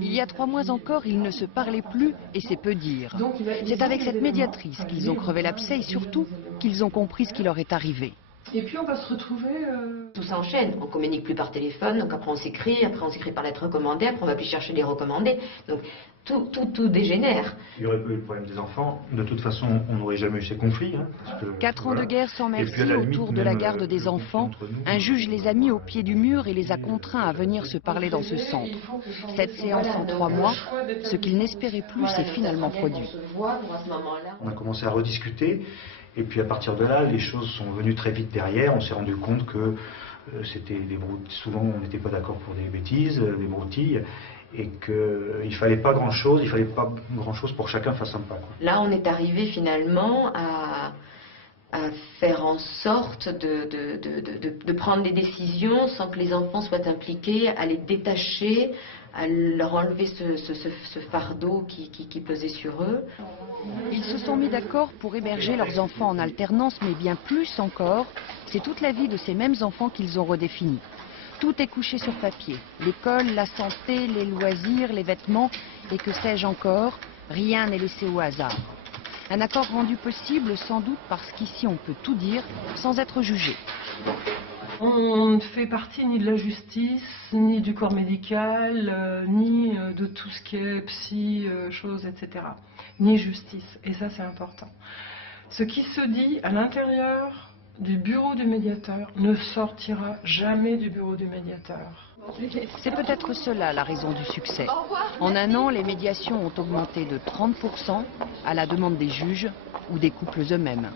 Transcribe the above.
Il y a 3 mois encore, ils ne se parlaient plus et c'est peu dire. C'est avec cette médiatrice qu'ils ont crevé l'abcès et surtout qu'ils ont compris ce qui leur est arrivé. Et puis on va se retrouver... Tout s'enchaîne, on communique plus par téléphone, donc après on s'écrit par lettre recommandée, après on va plus chercher les recommandés. Donc tout dégénère. Il n'y aurait pas eu le problème des enfants, de toute façon on n'aurait jamais eu ces conflits. Hein, parce que, 4 ans de guerre sans merci autour de la garde des enfants. Un juge les a mis au pied du mur et les a contraints à venir se parler dans ce centre. Cette séance en 3 mois, ce qu'ils n'espéraient plus s'est finalement produit. On a commencé à rediscuter. Et puis à partir de là, les choses sont venues très vite derrière. On s'est rendu compte que c'était des broutilles. Souvent, on n'était pas d'accord pour des bêtises, des broutilles, et qu'il fallait pas grand-chose. Il fallait pas grand-chose pour que chacun fasse un pas, quoi. Là, on est arrivé finalement à faire en sorte de prendre des décisions sans que les enfants soient impliqués, à les détacher, à leur enlever ce fardeau qui pesait sur eux. Ils se sont mis d'accord pour héberger leurs enfants en alternance, mais bien plus encore, c'est toute la vie de ces mêmes enfants qu'ils ont redéfinie. Tout est couché sur papier, l'école, la santé, les loisirs, les vêtements, et que sais-je encore, rien n'est laissé au hasard. Un accord rendu possible sans doute parce qu'ici on peut tout dire sans être jugé. On ne fait partie ni de la justice, ni du corps médical, ni de tout ce qui est psy, choses, etc. Ni justice, et ça c'est important. Ce qui se dit à l'intérieur du bureau du médiateur ne sortira jamais du bureau du médiateur. C'est peut-être cela la raison du succès. En un an, les médiations ont augmenté de 30% à la demande des juges ou des couples eux-mêmes.